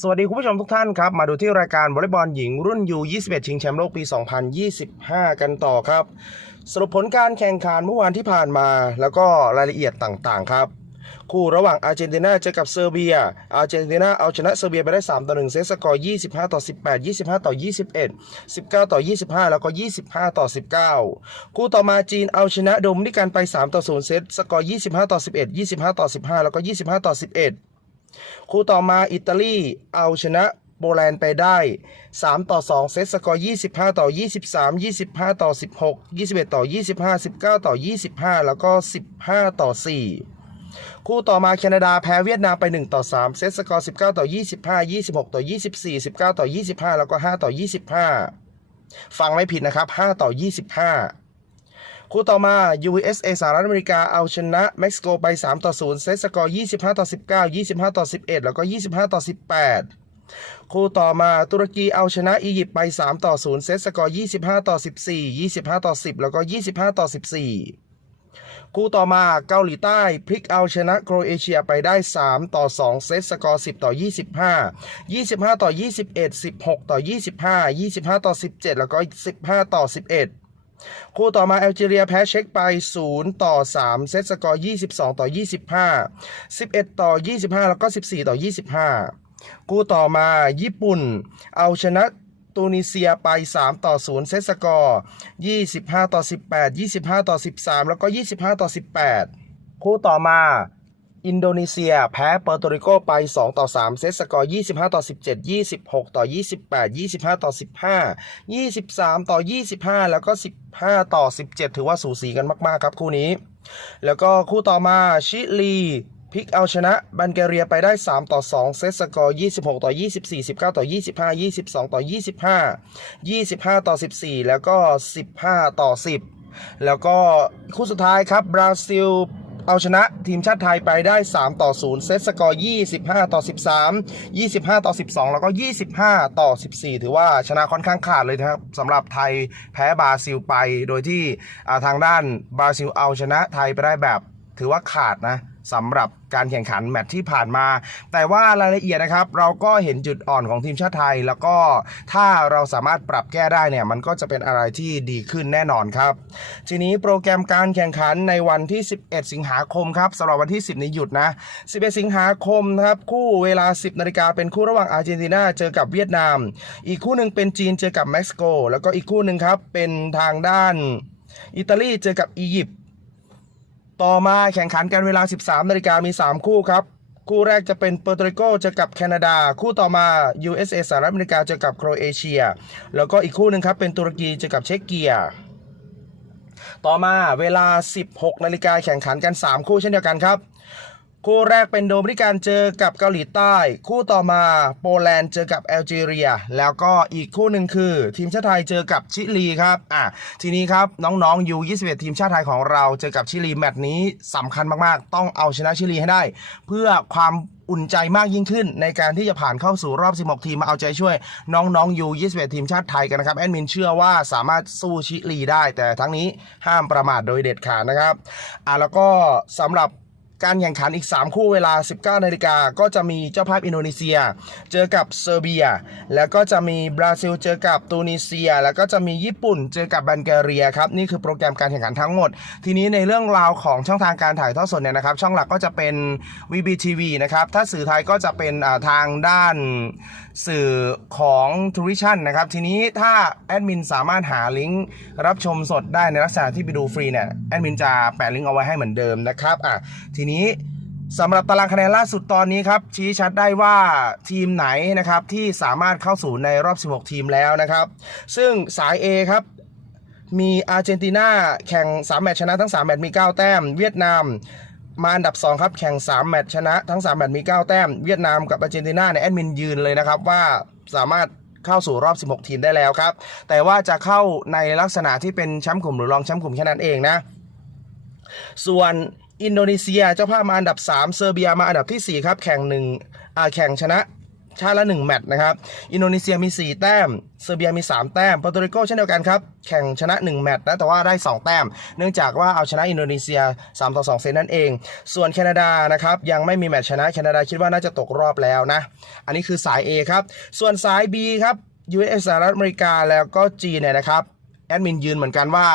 สวัสดีคุณผู้ชมทุกท่านครับ มาดูที่รายการวอลเลย์บอลหญิงรุ่นยู21 ชิงแชมป์โลกปี 2025 กันต่อครับ สรุปผลการแข่งขันเมื่อวานที่ผ่านมา แล้วก็รายละเอียดต่างๆ ครับ คู่ระหว่างอาร์เจนตินาเจอกับเซอร์เบีย อาร์เจนตินาเอาชนะเซอร์เบียไปได้ 3 ต่อ 1 เซตสกอร์ 25 ต่อ 18 25 ต่อ 21 19 ต่อ 25 แล้วก็ 25 ต่อ 19 คู่ต่อมาจีนเอาชนะโดมินิกันไป 3 ต่อ 0 เซตสกอร์ 25 ต่อ 11 25 ต่อ 15 แล้วก็ 25 ต่อ 11 คู่ต่อมาอิตาลีเอาชนะโปแลนด์ไปได้ 3 ต่อ 2 เซตสกอร์ 25 ต่อ 23 25 ต่อ 16 21 ต่อ 25 19 ต่อ 25 แล้วก็ 15 ต่อ 4 คู่ต่อมาแคนาดาแพ้เวียดนามไป 1 ต่อ 3 เซตสกอร์ 19 ต่อ 25 26 ต่อ 24 19 ต่อ 25 แล้วก็ 5 ต่อ 25 ฟังไม่ผิดนะครับ 5 ต่อ 25 คู่ต่อมา USA สหรัฐอเมริกาเอาชนะเม็กซิโกไป 3 ต่อ 0 เซตสกอร์ 25 ต่อ 19 25 ต่อ 11 แล้วก็ 25 ต่อ 18 คู่ต่อมาตุรกีเอาชนะอียิปต์ไป 3 ต่อ 0 เซตสกอร์ 25 ต่อ 14 25 ต่อ 10 แล้วก็ 25 ต่อ 14 คู่ต่อมาเกาหลีใต้พลิกเอาชนะโครเอเชียไปได้ 3 ต่อ 2 เซตสกอร์ 10 ต่อ 25 25 ต่อ 21 16 ต่อ 25 25 ต่อ 17 แล้วก็ 15 ต่อ 11 คู่ต่อมาแอลจีเรียแพ้เช็กไป 0 ต่อ 3 เซตสกอร์ 22 ต่อ 25 11 ต่อ 25 แล้วก็ 14 ต่อ 25 คู่ต่อมาญี่ปุ่น เอาชนะตูนิเซียไป 3 ต่อ 0 เซตสกอร์ 25 ต่อ 18 25 ต่อ 13 แล้วก็ 25 ต่อ 18 คู่ต่อมา อินโดนีเซีย แพ้เปอร์โตริโกไป 2 ต่อ 3 เซตสกอร์ 25 ต่อ 17 26 ต่อ 28 25 ต่อ 15 23 ต่อ 25 แล้วก็ 15 ต่อ 17 ถือว่าสูสีกันมาก ๆ ครับคู่นี้ แล้วก็คู่ต่อมาชิลีพลิกเอาชนะบัลแกเรียไปได้ 3 ต่อ 2 เซตสกอร์ 26 ต่อ 24 19 ต่อ 25 22 ต่อ 25 25 ต่อ 14 แล้วก็ 15 ต่อ 10 แล้วก็คู่สุดท้ายครับบราซิล เอาชนะทีมชาติไทยไปได้ 3 ต่อ 0 เซตสกอร์ 25 ต่อ 13 25 ต่อ 12 แล้วก็ 25 ต่อ 14 ถือว่าชนะค่อนข้างขาดเลยนะครับสำหรับไทยแพ้บราซิลไป โดยที่ทางด้านบราซิลเอาชนะไทยไปได้แบบถือว่าขาดนะ สำหรับการแข่งขันแมตช์ที่ผ่านมา แต่ว่ารายละเอียดนะครับ เราก็เห็นจุดอ่อนของทีมชาติไทย แล้วก็ถ้าเราสามารถปรับแก้ได้เนี่ยมันก็จะเป็นอะไรที่ดีขึ้นแน่นอนครับ ทีนี้โปรแกรมการแข่งขันในวันที่ 11 สิงหาคมครับสำหรับวันที่ 10 นี้หยุดนะ 11 สิงหาคมนะครับคู่เวลา 10นาฬิกาเป็นคู่ระหว่างอาร์เจนตินาเจอกับเวียดนาม อีกคู่หนึ่งเป็นจีนเจอกับเม็กซิโก แล้วก็อีกคู่หนึ่งครับเป็นทางด้านอิตาลีเจอกับอียิปต์ ต่อมาแข่งขันกันเวลา 13นาฬิกามี 3 คู่ครับ คู่แรกจะเป็นเปอร์โตริโกเจอกับแคนาดา คู่ต่อมา USA สหรัฐอเมริกาเจอกับโครเอเชีย แล้วก็อีกคู่หนึ่งครับเป็นตุรกีเจอกับเช็กเกียต่อมาเวลา 16นาฬิกาแข่งขันกัน 3 คู่เช่นเดียวกันครับ คู่แรกเป็นโดมินิกันเจอกับเกาหลีใต้ คู่ต่อมาโปแลนด์เจอกับแอลจีเรีย แล้วก็อีกคู่หนึ่งคือ ทีมชาติไทยเจอกับชิลีครับอะทีนี้ครับน้องๆยู21 ทีมชาติไทยของเราเจอกับชิลีแมตช์นี้สำคัญมากๆ ต้องเอาชนะชิลีให้ได้ เพื่อความอุ่นใจมากยิ่งขึ้น ในการที่จะผ่านเข้าสู่รอบ 16 ทีมมาเอาใจช่วยน้องๆยู21 ทีมชาติไทยกันนะครับ แอดมินเชื่อว่าสามารถสู้ชิลีได้ แต่ทั้งนี้ห้ามประมาทโดยเด็ดขาดนะครับอะแล้วก็สำหรับ การแข่งขันอีก 3 คู่เวลา 19นาฬิกาก็จะมีเจ้าภาพอินโดนีเซีย เจอกับเซอร์เบีย แล้วก็จะมีบราซิลเจอกับตูนิเซีย แล้วก็จะมีญี่ปุ่นเจอกับบัลแกเรียครับนี่คือโปรแกรมการแข่งขันทั้งหมด ทีนี้ในเรื่องราวของช่องทางการถ่ายทอดสดเนี่ยนะครับ ช่องหลักก็จะเป็น VBTV นะครับถ้าสื่อไทยก็จะเป็นทางด้านสื่อของทูริชันนะครับทีนี้ถ้าแอดมินสามารถหาลิงก์รับชมสดได้ในลักษณะที่ไปดูฟรีเนี่ยแอดมินจะแปะลิงก์เอาไว้ให้เหมือนเดิมนะครับอะทีนี้สำหรับตารางคะแนนล่าสุดตอนนี้ครับ ชี้ชัดได้ว่าทีมไหนนะครับที่สามารถเข้าสู่ในรอบ 16 ทีมแล้วนะครับ ซึ่งสาย A ครับมีอาร์เจนตินาแข่ง 3 แมตช์ชนะทั้ง 3 แมตช์มี 9 แต้ม เวียดนาม มาอันดับ 2 ครับ แข่ง 3 แมตช์ชนะทั้ง 3 แมตช์มี 9 แต้ม เวียดนามกับอาร์เจนตินาเนี่ยแอดมินยืนเลยนะครับว่าสามารถเข้าสู่รอบ 16 ทีมได้แล้วครับ แต่ว่าจะเข้าในลักษณะที่เป็นแชมป์กลุ่มหรือรองแชมป์กลุ่มแค่นั้นเองนะ ส่วน อินโดนีเซียเจ้าภาพมาอันดับ 3 เซอร์เบียมาอันดับทีสี่4 ครับ แข่งหนึ่งอ่าแข่งชนะชาติละ 1 แมตช์นะครับ อินโดนีเซียมี 4 แต้ม เซอร์เบียมี 3 แต้มปอร์ตริโกเช่นเดียวกันครับ แข่งชนะ 1 แมตช์นะแต่ว่าได้ 2 แต้ม เนื่องจากว่าเอาชนะอินโดนีเซีย3ต่อ2เซตนั่นเอง ส่วนแคนาดานะครับยังไม่มีแมตช์ชนะแคนาดาคิดว่าน่าจะตกรอบแล้วนะ อันนี้คือสาย A ครับ ส่วนสาย B ครับ US สหรัฐอเมริกาแล้วก็จีนเนี่ยนะครับแอดมินยืนเหมือนกันว่า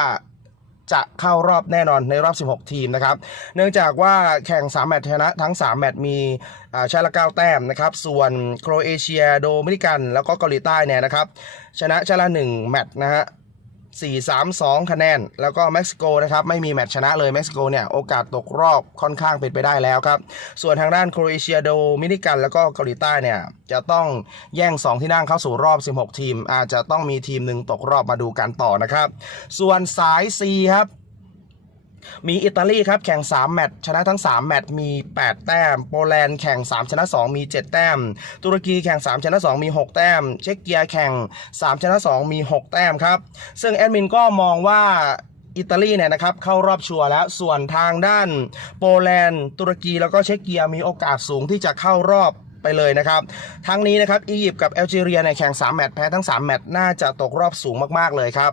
จะเข้ารอบแน่นอนในรอบ 16 ทีมนะครับ เนื่องจากว่าแข่ง 3 แมตช์ชนะทั้ง 3 แมตช์มีชาชาติละ9แต้มนะครับ ส่วนโครเอเชีย โดมินิกัน แล้วก็เกาหลีใต้เนี่ยนะครับ ชนะชาติละ1แมตช์นะฮะ 4 3 2 คะแนน แล้วก็เม็กซิโกนะครับไม่มีแมตช์ชนะเลยเม็กซิโกเนี่ยโอกาสตกรอบค่อนข้างเป็นไปได้แล้วครับ ส่วนทางด้านโครเอเชียโดมินิกัน แล้วก็เกาหลีใต้เนี่ยจะต้องแย่ง 2 ที่นั่งเข้าสู่รอบ 16 ทีม อาจจะต้องมีทีมหนึ่งตกรอบมาดูกันต่อนะครับ ส่วนสาย C ครับ มีอิตาลีครับแข่ง 3 แมตช์ชนะทั้ง 3 แมตช์มี 8 แต้ม โปแลนด์แข่ง 3 ชนะ 2 มี 7 แต้ม ตุรกีแข่ง 3 ชนะ 2 มี 6 แต้ม เช็กเกียแข่ง 3 ชนะ 2 มี 6 แต้มครับ ซึ่งแอดมินก็มองว่าอิตาลีเนี่ยนะครับเข้ารอบชัวร์แล้วส่วนทางด้าน โปแลนด์ ตุรกีแล้วก็เช็กเกียมีโอกาสสูงที่จะเข้ารอบไปเลยนะครับ ทั้งนี้นะครับอียิปต์กับแอลจีเรียเนี่ยแข่ง 3 แมตช์แพ้ทั้ง 3 แมตช์น่าจะตกรอบสูงมาก ๆ เลยครับ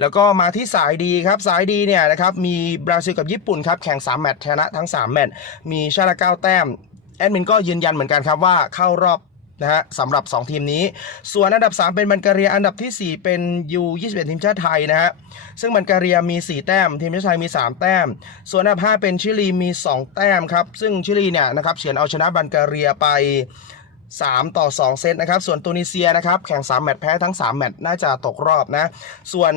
แล้วก็มาที่สายดีครับสายดีเนี่ยนะครับมีบราซิลกับญี่ปุ่นครับแข่ง 3 แมตช์ชนะทั้ง 3 แมตช์มีชาติละ9แต้มแอดมินก็ยืนยันเหมือนกันครับว่าเข้ารอบนะฮะสำหรับ 2 ทีมนี้ ส่วนอันดับ 3 เป็นบัลแกเรียอันดับทีสี่4 เป็น U21 ทีมชาติไทยนะฮะซึ่งบัลแกเรียมี 4 แต้ม ทีมชาติไทยมี 3 แต้ม ส่วนอันดับ 5 เป็นชิลีมี 2 แต้มครับ ซึ่งชิลีเนี่ยนะครับเฉือนเอาชนะบัลแกเรียไป 3 ต่อ 2 เซตนะครับ ส่วนตูนิเซียนะครับ แข่ง 3 แมตช์แพ้ทั้ง 3 แมตช์น่าจะตกรอบนะ ส่วน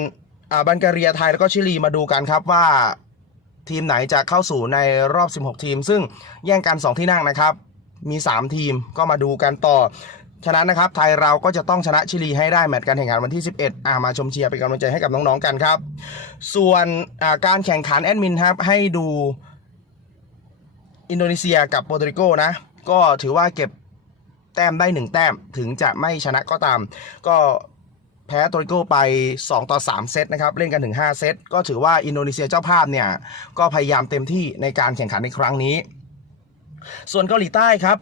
อ่าบัลแกเรียไทยแล้วก็ชิลีมาดูกันครับว่าทีมไหนจะเข้าสู่ในรอบ 16 ทีม ซึ่งแย่งกัน 2 ที่นั่งนะครับ มี 3 ทีมก็มาดูกันต่อ ฉะนั้นนะครับ ไทยเราก็จะต้องชนะชิลีให้ได้แมตช์การแข่งขันวันที่ 11 อ่ามาชมเชียร์เป็นกำลังใจให้กับน้องๆกันครับ ส่วนอ่าการแข่งขันแอดมินครับให้ดูอินโดนีเซียกับโปรตุเกโกนะ ก็ถือว่าเก็บ แต้มได้ 1 แต้มถึงจะไม่ชนะก็ตาม ก็แพ้โปรตุเกโกไป 2 ต่อ 3 เซตนะครับ เล่นกันถึง 5 เซต ก็ถือว่าอินโดนีเซียเจ้าภาพเนี่ย ก็พยายามเต็มที่ในการแข่งขันในครั้งนี้ ส่วนเกาหลีใต้ครับ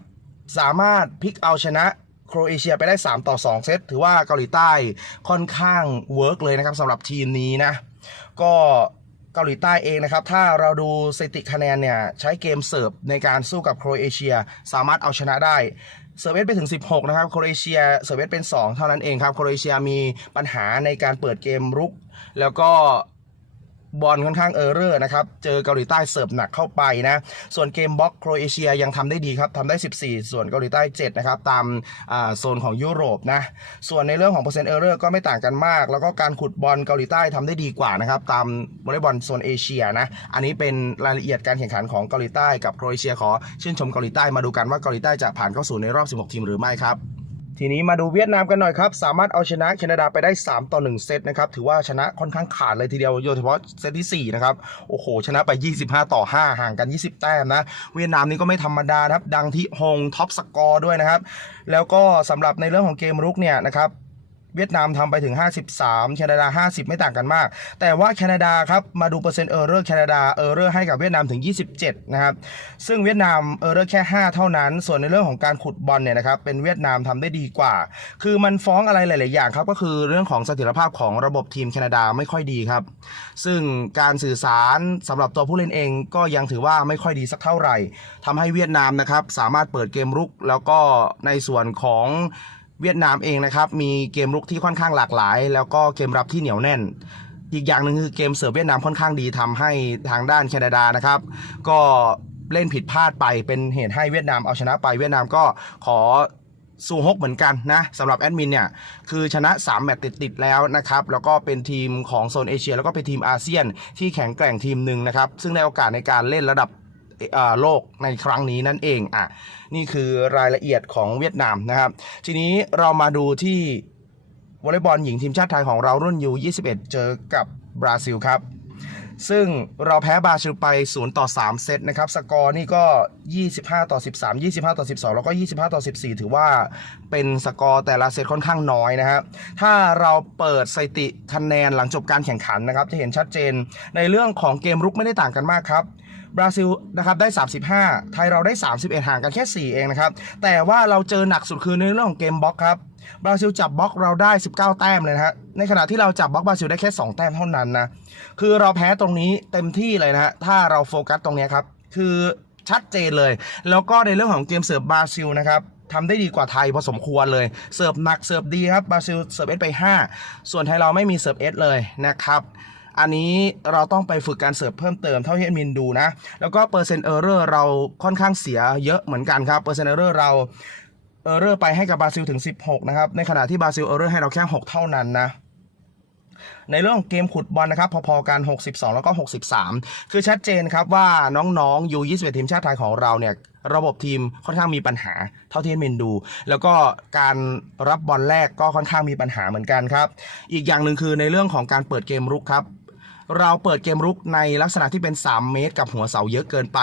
สามารถพลิกเอาชนะโครเอเชียไปได้ 3 ต่อ 2 เซต ถือว่าเกาหลีใต้ค่อนข้างเวิร์กเลยนะครับสำหรับทีมนี้นะ ก็เกาหลีใต้เองนะครับ ถ้าเราดูสถิติคะแนนเนี่ย ใช้เกมเสิร์ฟในการสู้กับโครเอเชีย สามารถเอาชนะได้ เซอร์เวสไปถึง 16 นะครับโครเอเชียเซอร์เวสเป็น 2 เท่านั้นเองครับโครเอเชียมีปัญหาในการเปิดเกมรุก แล้วก็ บอลค่อนข้างเออร์เรอร์นะครับ เจอเกาหลีใต้เสิร์ฟหนักเข้าไปนะ ส่วนเกมบล็อกโครเอเชียยังทำได้ดีครับทำได้ 14 ส่วนเกาหลีใต้ 7 นะครับ ตามโซนของยุโรปนะ ส่วนในเรื่องของเปอร์เซ็นต์เออร์เรอร์ก็ไม่ต่างกันมาก แล้วก็การขุดบอลเกาหลีใต้ทำได้ดีกว่านะครับ ตามวอลเลย์บอลโซนเอเชียนะ อันนี้เป็นรายละเอียดการแข่งขันของเกาหลีใต้กับโครเอเชียขอชื่นชมเกาหลีใต้มาดูกันว่าเกาหลีใต้จะผ่านเข้าสู่ในรอบ 16 ทีมหรือไม่ครับ ทีนี้มาดูเวียดนามกันหน่อยครับ สามารถเอาชนะแคนาดาไปได้ 3 ต่อ 1 เซตนะครับ ถือว่าชนะค่อนข้างขาดเลยทีเดียวโดยเฉพาะเซตที่ 4 นะครับ โอ้โห ชนะไป 25 ต่อ 5 ห่างกัน 20 แต้มนะ เวียดนามนี่ก็ไม่ธรรมดานะครับ ดังที่ฮงท็อปสกอร์ด้วยนะครับ แล้วก็สำหรับในเรื่องของเกมรุกเนี่ยนะครับ เวียดนามทำไปถึง 53 แคนาดา 50 ไม่ต่างกันมาก แต่ว่าแคนาดาครับ มาดูเปอร์เซ็นต์เออร์เรอร์แคนาดาเออร์เรอร์ให้กับเวียดนามถึง 27 นะครับ ซึ่งเวียดนามเออร์เรอร์แค่ 5 เท่านั้น ส่วนในเรื่องของการขุดบอลเนี่ยนะครับ เป็นเวียดนามทำได้ดีกว่า คือมันฟ้องอะไรหลาย ๆ อย่างครับ ก็คือเรื่องของเสถียรภาพของระบบทีมแคนาดาไม่ค่อยดีครับ ซึ่งการสื่อสารสำหรับตัวผู้เล่นเองก็ยังถือว่าไม่ค่อยดีสักเท่าไหร่ทำให้เวียดนามนะครับสามารถเปิดเกมรุกแล้วก็ในส่วนของ เวียดนามเองนะครับ มีเกมรุกที่ค่อนข้างหลากหลาย แล้วก็เกมรับที่เหนียวแน่น อีกอย่างหนึ่งคือเกมเสิร์ฟเวียดนามค่อนข้างดีทำให้ทางด้านแคนาดานะครับ ก็เล่นผิดพลาดไปเป็นเหตุให้เวียดนามเอาชนะไปเวียดนามก็ขอสู้ฮกเหมือนกันนะสำหรับแอดมินเนี่ย คือชนะ 3 แมตช์ติด ๆ แล้วนะครับ แล้วก็เป็นทีมของโซนเอเชีย แล้วก็เป็นทีมอาเซียนที่แข็งแกร่งทีมหนึ่งนะครับ ซึ่งได้โอกาสในการเล่นระดับ โลกในครั้งนี้นั่นเองอะนี่คือรายละเอียดของเวียดนามนะครับ ทีนี้เรามาดูที่วอลเลย์บอลหญิงทีมชาติไทยของเรารุ่นยู21 เจอกับบราซิลครับ ซึ่งเราแพ้บราซิลไป 0 ต่อ 3 เซตนะครับ สกอร์นี่ก็ 25 ต่อ 13 25 ต่อ 12 แล้วก็ 25 ต่อ 14 ถือว่าเป็นสกอร์แต่ละเซตค่อนข้างน้อยนะครับ ถ้าเราเปิดสถิติคะแนนหลังจบการแข่งขันนะครับ จะเห็นชัดเจนในเรื่องของเกมรุกไม่ได้ต่างกันมากครับ บราซิลนะครับได้ 35 ไทยเราได้ 31 ห่างกันแค่ 4 เองนะครับ แต่ว่าเราเจอหนักสุดคือในเรื่องของเกมบล็อกครับ บราซิลจับบล็อกเราได้ 19 แต้มเลยนะฮะ ในขณะที่เราจับบล็อกบราซิลได้แค่ 2 แต้มเท่านั้นนะ คือเราแพ้ตรงนี้เต็มที่เลยนะฮะ ถ้าเราโฟกัสตรงนี้ครับ คือชัดเจนเลย แล้วก็ในเรื่องของเกมเสิร์ฟบราซิลนะครับทำได้ดีกว่าไทยพอสมควรเลย เสิร์ฟหนักเสิร์ฟดีครับ บราซิลเสิร์ฟเอสไป 5 ส่วนไทยเราไม่มีเสิร์ฟเอสเลยนะครับ อันนี้เราต้องไปฝึกการเสิร์ฟเพิ่มเติมเท่าที่แอดมินดูนะ แล้วก็เปอร์เซ็นต์เออร์เรอร์เราค่อนข้างเสียเยอะเหมือนกันครับเปอร์เซ็นต์เออร์เรอร์เราเออร์เรอร์ไปให้กับบราซิลถึง 16 นะครับ ในขณะที่บราซิลเออร์เรอร์ให้เราแค่ 6 เท่านั้นนะในเรื่องของเกมขุดบอลนะครับ พอๆกัน 62 แล้วก็ 63 คือชัดเจนครับว่าน้องๆ U21 ทีมชาติไทยของเราเนี่ย ระบบทีมค่อนข้างมีปัญหาเท่าที่เมนดู แล้วก็การรับบอลแรกก็ค่อนข้างมีปัญหาเหมือนกันครับ อีกอย่างหนึ่งคือในเรื่องของการเปิดเกมรุกครับ เราเปิดเกมรุกในลักษณะที่เป็น 3 เมตร กับหัวเสาเยอะเกินไป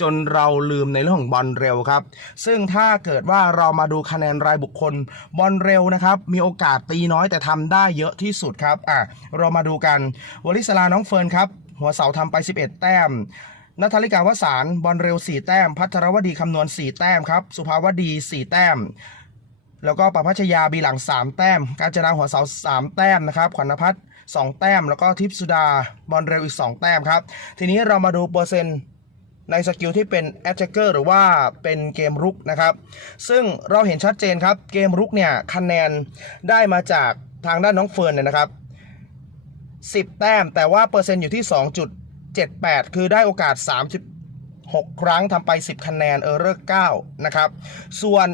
จนเราลืมในเรื่องของบอลเร็วครับ ซึ่งถ้าเกิดว่าเรามาดูคะแนนรายบุคคลบอลเร็วนะครับ มีโอกาสตีน้อยแต่ทำได้เยอะที่สุดครับอะเรามาดูกันวลิสลาน้องเฟิร์นครับ หัวเสาทำไป 11 แต้มนัทธริกาวสารบอลเร็ว 4 แต้ม พัทรวดีคำนวณ 4 แต้มครับ สุภาวดี 4 แต้ม แล้วก็ประพัชยาบีหลัง 3 แต้ม การจนาหัวเสา 3 แต้มนะครับ ขวัญพัฒน์2แต้ม แล้วก็ทิพสุดาบอลเร็วอีก 2 แต้มครับ ทีนี้เรามาดูเปอร์เซ็นต์ในสกิลที่เป็นแอ t แ a กเกอร์หรือว่าเป็นเกมรุกนะครับ ซึ่งเราเห็นชัดเจนครับ เกมรุกเนี่ยคะแนนได้มาจากทางด้านน้องเฟิร์นเนี่ยนะครับ 10 แต้ม แต่ว่าเปอร์เซ็นต์อยู่ที่ 2.78 คือได้โอกาส36ครั้งทำไป 10 คะแนนเออร์เรอร์9นะครับ ส่วน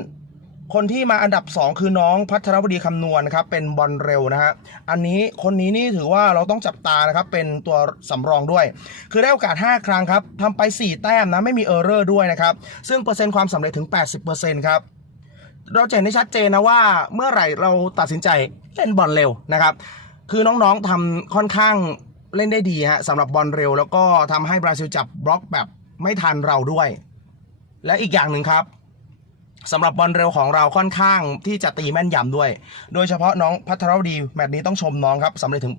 คนที่มาอันดับ 2 คือน้องพัทรวดีคำนวณนะครับ เป็นบอลเร็วนะฮะอันนี้คนนี้นี่ถือว่าเราต้องจับตานะครับ เป็นตัวสำรองด้วย คือได้โอกาส 5 ครั้งครับทำไป 4 แต้มนะ ไม่มีเออร์เรอร์ด้วยนะครับ ซึ่งเปอร์เซ็นต์ความสำเร็จถึง 80%ครับเราจะเห็นได้ชัดเจนนะว่าเมื่อไหร่เราตัดสินใจเล่นบอลเร็วนะครับ คือน้องๆทำค่อนข้างเล่นได้ดีฮะสำหรับบอลเร็ว แล้วก็ทำให้บราซิลจับบล็อกแบบไม่ทันเราด้วย และอีกอย่างหนึ่งครับ สำหรับบอลเร็วของเราค่อนข้างที่จะตีแม่นยำด้วย โดยเฉพาะน้องพัทรวดี แมตช์นี้ต้องชมน้องครับสำเร็จถึง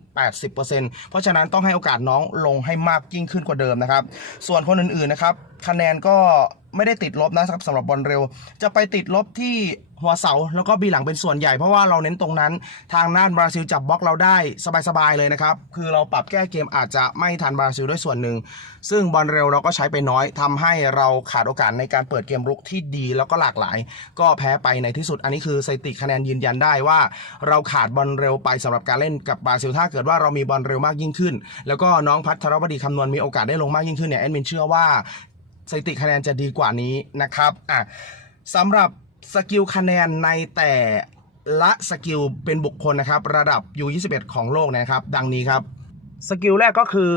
80%เพราะฉะนั้นต้องให้โอกาสน้องลงให้มากยิ่งขึ้นกว่าเดิมนะครับ ส่วนคนอื่นๆนะครับ คะแนนก็ ไม่ได้ติดลบนะครับสำหรับบอลเร็ว จะไปติดลบที่หัวเสาแล้วก็บีหลังเป็นส่วนใหญ่เพราะว่าเราเน้นตรงนั้น ทางน่านบราซิลจับบล็อกเราได้สบายๆเลยนะครับ คือเราปรับแก้เกมอาจจะไม่ทันบราซิลด้วยส่วนหนึ่ง ซึ่งบอลเร็วเราก็ใช้ไปน้อยทำให้เราขาดโอกาสในการเปิดเกมรุกที่ดีแล้วก็หลากหลาย ก็แพ้ไปในที่สุด อันนี้คือสถิติคะแนนยืนยันได้ว่า เราขาดบอลเร็วไปสำหรับการเล่นกับบราซิลถ้าเกิดว่าเรามีบอลเร็วมากยิ่งขึ้น แล้วก็น้องพัทรวดีคำนวณมีโอกาสได้ลงมากยิ่งขึ้นเนี่ยแอดมินเชื่อว่า สถิติคะแนนจะดีกว่านี้นะครับอะสำหรับสกิลคะแนนในแต่ละสกิลเป็นบุคคลนะครับ ระดับ U21 ของโลกนะครับ ดังนี้ครับสกิลแรกก็คือ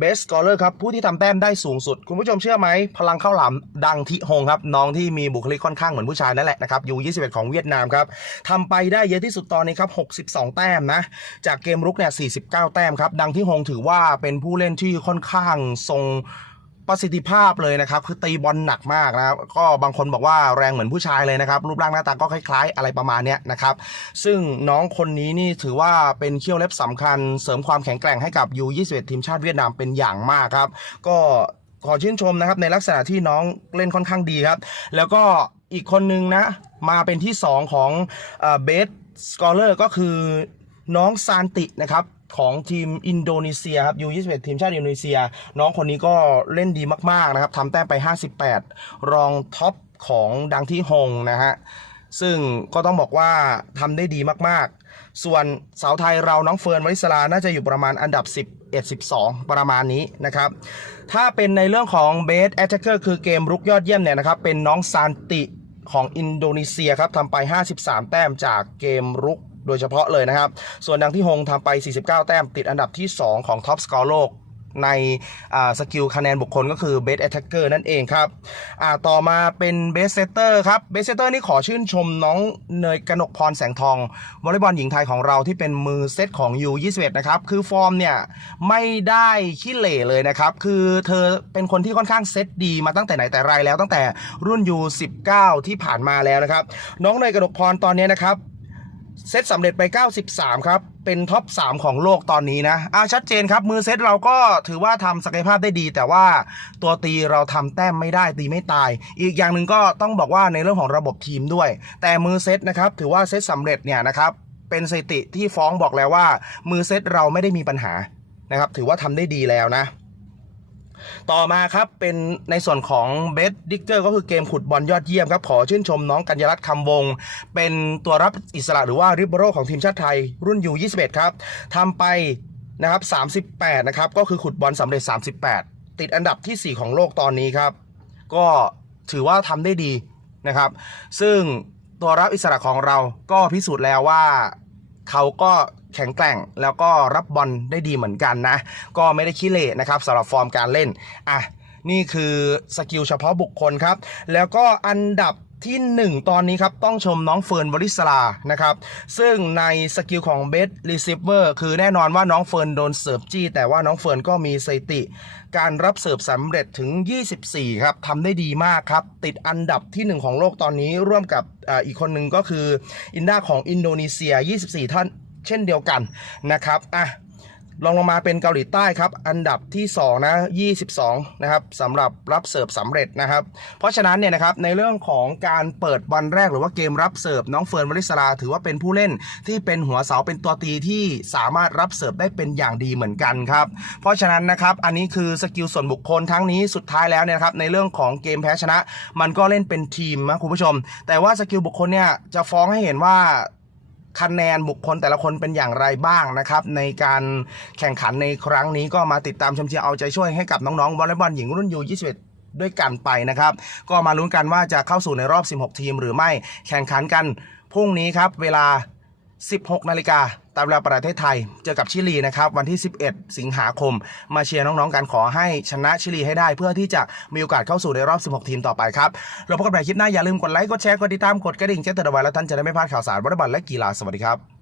best scorer ครับ ผู้ที่ทำแต้มได้สูงสุด คุณผู้ชมเชื่อไหม พลังข้าวหลามดังทิหงครับ น้องที่มีบุคลิกค่อนข้างเหมือนผู้ชายนั่นแหละนะครับ U21 ของเวียดนามครับทำไปได้เยอะที่สุดตอนนี้ครับ 62 แต้มนะ จากเกมรุกเนี่ย 49 แต้มครับ ดังที่หงถือว่าเป็นผู้เล่นที่ค่อนข้างทรง ประสิทธิภาพเลยนะครับ คือตีบอลหนักมากนะครับ ก็บางคนบอกว่าแรงเหมือนผู้ชายเลยนะครับ รูปร่างหน้าตาก็คล้ายๆ อะไรประมาณนี้นะครับ ซึ่งน้องคนนี้นี่ถือว่าเป็นเขี้ยวเล็บสำคัญ เสริมความแข็งแกร่งให้กับ U21 ทีมชาติเวียดนามเป็นอย่างมากครับ ก็ขอชื่นชมนะครับในลักษณะที่น้องเล่นค่อนข้างดีครับ แล้วก็อีกคนนึงนะ มาเป็นที่ 2 ของเบสสกอร์เลอร์ก็คือน้องซานตินะครับ ของทีมอินโดนีเซียครับ U21 ทีมชาติอินโดนีเซีย น้องคนนี้ก็เล่นดีมากๆนะครับทำแต้มไป 58 รองท็อปของดังที่ฮงนะฮะซึ่งก็ต้องบอกว่าทำได้ดีมากๆ ส่วนสาวไทยเราน้องเฟิร์นวริศราน่าจะอยู่ประมาณอันดับ 11 12 ประมาณนี้นะครับ ถ้าเป็นในเรื่องของเบสแอ t แทกเกอร์คือเกมรุกยอดเยี่ยมเนี่ยนะครับ เป็นน้องซานติของอินโดนีเซียครับทำไป 53 แต้มจากเกมรุก โดยเฉพาะเลยนะครับ ส่วนดังที่ฮงทำไป 49 แต้มติดอันดับที่ 2 ของท็อปสกอร์โลกในสกิลคะแนนบุคคลก็คือเบสแอ t แทกเกอร์นั่นเองครับต่อมาเป็นเบสเซตเตอร์ครับเบสเซตเตอร์นี่ขอชื่นชมน้องเนยกนกพรแสงทองวอลเลย์บอลหญิงไทยของเราที่เป็นมือเซตของ U21 นะครับ คือฟอร์มเนี่ย ไม่ได้ขี้เหร่เลยนะครับ คือเธอเป็นคนที่ค่อนข้างเซตดีมาตั้งแต่ไหนแต่ไรแล้วตั้งแต่รุ่น U19 ที่ผ่านมาแล้วนะครับ น้องเนยกนกพรตอนนี้นะครับ เซตสำเร็จไป 93 ครับ เป็นท็อป 3 ของโลกตอนนี้นะอ่าชัดเจนครับ มือเซตเราก็ถือว่าทำศักยภาพได้ดี แต่ว่าตัวตีเราทำแต้มไม่ได้ตีไม่ตาย อีกอย่างหนึ่งก็ต้องบอกว่าในเรื่องของระบบทีมด้วย แต่มือเซตนะครับ ถือว่าเซตสำเร็จเนี่ยนะครับ เป็นสถิติที่ฟ้องบอกแล้วว่า มือเซตเราไม่ได้มีปัญหานะครับ ถือว่าทำได้ดีแล้วนะ ต่อมาครับเป็นในส่วนของเบสดิกเกอร์ก็คือเกมขุดบอลยอดเยี่ยมครับ ขอชื่นชมน้องกัญญารัตน์คำวง เป็นตัวรับอิสระหรือว่าริบโรของทีมชาติไทยรุ่นยู21ครับทำไปนะครับ 38 นะครับ ก็คือขุดบอลสำเร็จ 38 ติดอันดับที่ 4 ของโลกตอนนี้ครับ ก็ถือว่าทำได้ดีนะครับ ซึ่งตัวรับอิสระของเราก็พิสูจน์แล้วว่าเขาก็ แข็งแกร่ง แล้วก็รับบอลได้ดีเหมือนกันนะ ก็ไม่ได้ขี้เหร่นะครับสำหรับฟอร์มการเล่นอะนี่คือสกิลเฉพาะบุคคลครับ แล้วก็อันดับที่ 1 ตอนนี้ครับ ต้องชมน้องเฟิร์นวริศรานะครับ ซึ่งในสกิลของเบสรีเซิเวอร์คือแน่นอนว่าน้องเฟิร์นโดนเสิร์ฟจี้ แต่ว่าน้องเฟิร์นก็มีสติ การรับเสิร์ฟสำเร็จถึง 24 ครับทำได้ดีมากครับ ติดอันดับที่ 1 ของโลกตอนนี้ร่วมกับออีกคนหนึ่งก็คืออินดาของอินโดนีเซีย 24 ท่าน เช่นเดียวกันนะครับอะลองลงมาเป็นเกาหลีใต้ครับ อันดับที่ 2 นะ 22 นะครับสำหรับรับเสิร์ฟสำเร็จนะครับ เพราะฉะนั้นเนี่ยนะครับในเรื่องของการเปิดวันแรกหรือว่าเกมรับเสิร์ฟน้องเฟิร์นวริศราถือว่าเป็นผู้เล่นที่เป็นหัวเสาเป็นตัวตีที่สามารถรับเสิร์ฟได้เป็นอย่างดีเหมือนกันครับ เพราะฉะนั้นนะครับอันนี้คือสกิลส่วนบุคคลทั้งนี้สุดท้ายแล้วเนี่ยนะครับในเรื่องของเกมแพ้ชนะ มันก็เล่นเป็นทีมนะคุณผู้ชม แต่ว่าสกิลบุคคลเนี่ยจะฟ้องให้เห็นว่า คะแนนบุคคลแต่ละคนเป็นอย่างไรบ้างนะครับ ในการแข่งขันในครั้งนี้ก็มาติดตามชมเชียร์เอาใจช่วยให้กับน้องๆวอลเลย์บอลหญิงรุ่นยู21ด้วยกันไปนะครับ ก็มาลุ้นกันว่าจะเข้าสู่ในรอบ 16 ทีมหรือไม่แข่งขันกันพรุ่งนี้ครับ เวลา 16 นาฬิกาตามเวลาประเทศไทย เจอกับชิลีนะครับวันที่ 11 สิงหาคม มาเชียร์น้องๆกันขอให้ชนะชิลีให้ได้ เพื่อที่จะมีโอกาสเข้าสู่ในรอบ 16 ทีมต่อไปครับเราพบกันใหม่คลิปหน้าอย่าลืมกดไลค์กดแชร์กดติดตามกดกระดิ่งแจ้งเตือนเอาไว้แล้วท่านจะได้ไม่พลาดข่าวสารวอลเลย์บอลและกีฬาสวัสดีครับ